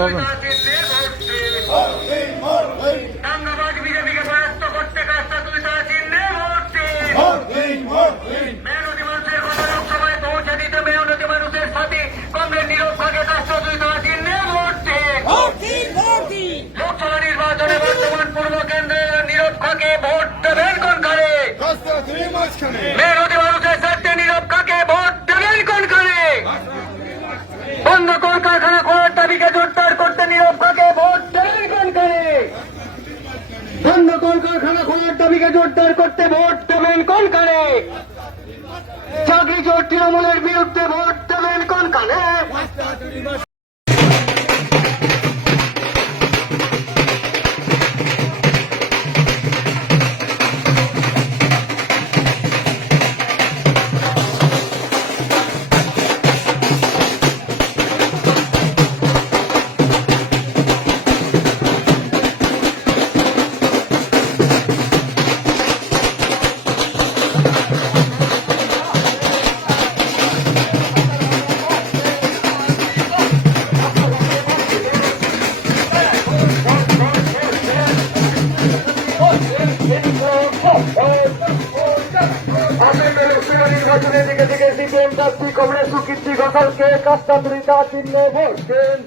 যাবেন। দাঙ্গাবাজ বিজেপিকে পরাস্ত করতে কাজটা তুই তার চিহ্নে ভোট দিন। মেহনতি মানুষের কথা লোকসভায় পৌঁছে দিতে মেহনতি মানুষের সাথে কংগ্রেস নিরক্ষকে কাজটা তুই তার চিহ্নে ভোট দিন। লোকসভা নির্বাচনে বর্তমান পূর্ব কেন্দ্রের নিরক্ষকে ভোট দেবেন কোন কারে? মেহনতি মানুষের স্বার্থে নিরক্ষকে ভোট দেবেন কোন কারে? বন্ধ কলকারখানা খোলার দাবিকে জোরদার করতে নিরক্ষকে ভোট দেবেন কোন কারে? বন্ধ কলকারখানা খোলার দাবিকে জোরদার করতে ভোট দেবেন কোন কারে? চাকরি চোর তৃণমূলের বিরুদ্ধে ভোট দেবেন কোন কারে? নির্বাচনের দিকে দিকে সিপিএম প্রার্থী কংগ্রেস সুকীর্তি ঘোষালকে কাজটা তুই তার চিহ্নে ভোট দিন।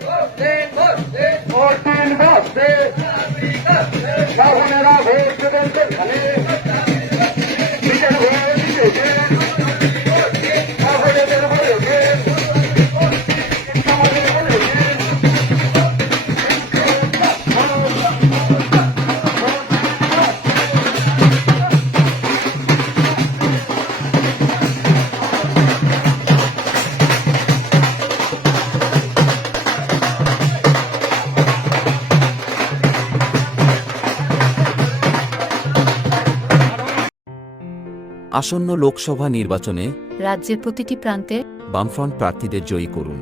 ভোট দিন, ভোট দিন। রাহুলেরা ভোট দেবেন সেখানে নিজের ভোট দিয়েছেন। রাহুলেদের বলেছেন, আমাদের বলেছেন। আসন্ন লোকসভা নির্বাচনে রাজ্যের প্রতিটি প্রান্তে বামফ্রন্ট প্রার্থীদের জয়ী করুন।